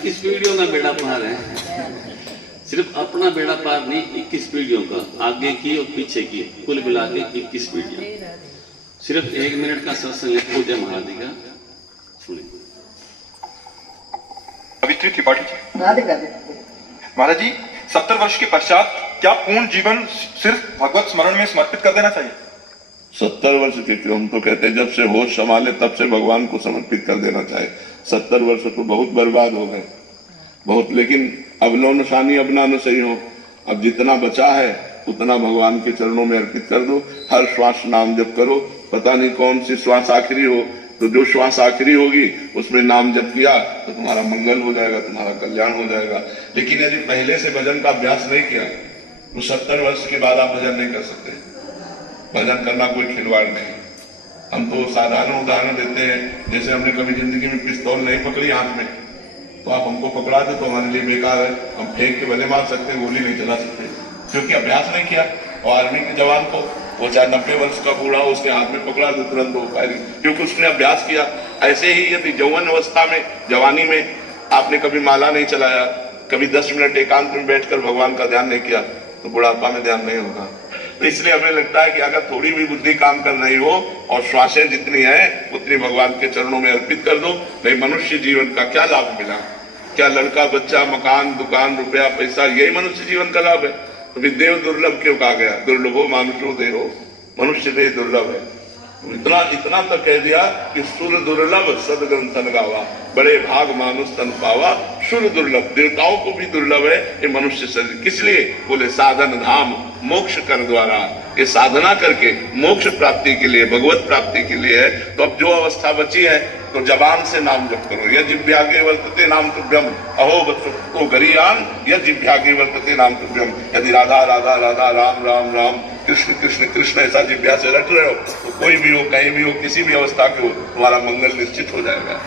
21 पीढ़ियों का बेड़ा पार है। सिर्फ अपना बेड़ा पार नहीं, 21 पीढ़ियों का, आगे की और पीछे की, कुल मिला के 21 पीढ़ियां। सिर्फ 1 मिनट का सत्संग है पूज्य महाराज का, सुनिए। सावित्री त्रिपाठी जी। महाराज जी, 70 वर्ष के पश्चात क्या पूर्ण जीवन सिर्फ भगवत स्मरण में समर्पित कर देना चाहिए? 70 वर्ष के क्यों? हम तो कहते हैं जब से होश संभाले तब से भगवान को समर्पित कर देना चाहिए। 70 वर्ष तो बहुत बर्बाद हो गए, बहुत। लेकिन अब लो निशानी अब ना सही हो, अब जितना बचा है उतना भगवान के चरणों में अर्पित कर दो। हर श्वास नाम जप करो, पता नहीं कौन सी श्वास आखिरी हो, तो जो श्वास आखिरी होगी उसमें नाम जप किया तो तुम्हारा मंगल हो जाएगा, तुम्हारा कल्याण हो जाएगा। लेकिन यदि पहले से भजन का अभ्यास नहीं किया तो 70 वर्ष के बाद आप भजन नहीं कर सकते। भजन करना कोई खिलवाड़ नहीं। हम तो साधारण उदाहरण देते हैं, जैसे हमने कभी जिंदगी में पिस्तौल नहीं पकड़ी हाथ में, तो आप हमको पकड़ा दे तो हमारे लिए बेकार है। हम फेंक के भले मार सकते, गोली नहीं चला सकते, क्योंकि अभ्यास नहीं किया। और आर्मी के जवान को, वो चाहे 90 वर्ष का बूढ़ा हो, उसके हाथ में पकड़ा दे तुरंत वो फायरिंग, क्योंकि उसने अभ्यास किया। ऐसे ही यदि यौवन अवस्था में, जवानी में आपने कभी माला नहीं चलाया, कभी 10 मिनट एकांत में बैठकर भगवान का ध्यान नहीं किया, तो बुढ़ापा में ध्यान नहीं होगा। तो इसलिए हमें लगता है कि अगर थोड़ी भी बुद्धि काम कर रही हो और श्वासें जितनी है उतनी भगवान के चरणों में अर्पित कर दो। नहीं, मनुष्य जीवन का क्या लाभ मिला? क्या लड़का बच्चा, मकान, दुकान, रुपया, पैसा, यही मनुष्य जीवन का लाभ है? तो फिर देव दुर्लभ क्यों कहा गया? दुर्लभो मानुषो देहो, मनुष्य देह दुर्लभ है। इतना तक कह दिया कि सुर दुर्लभ सदग्रंथन गावा, बड़े भाग मानुष तन पावा। सुर दुर्लभ, देवताओं को भी दुर्लभ है ये मनुष्य शरीर। किस लिए? बोले साधन धाम मोक्ष कर द्वारा, ये साधना करके मोक्ष प्राप्ति के लिए, भगवत प्राप्ति के लिए है। तो अब जो अवस्था बची है तो जबान से नाम जप करो। यह जिभ्यागे वर्तते नाम तुभ्यम अहो बत्सो गरियान, यह जिभ्यागे वर्तते नाम तुभ्यम। यदि राधा राधा राधा, राम राम राम, कृष्ण कृष्ण कृष्ण ऐसा जिभ्या से रट रहे हो तो कोई भी हो, कहीं भी हो, किसी भी अवस्था के हो, तुम्हारा मंगल निश्चित हो जाएगा।